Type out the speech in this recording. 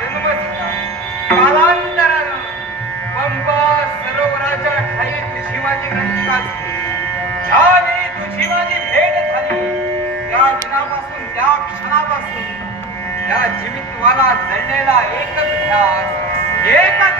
जन्म झाला. कालांतरानं पंपा सरोवराच्या ठाई तुझी माझी ग्रंथिका झाली. ज्यावेळी तुझी माझी भेट झाली त्या दिनापासून त्या क्षणापासून त्या जीवितवाला जळलेला एकच ध्यास, एकच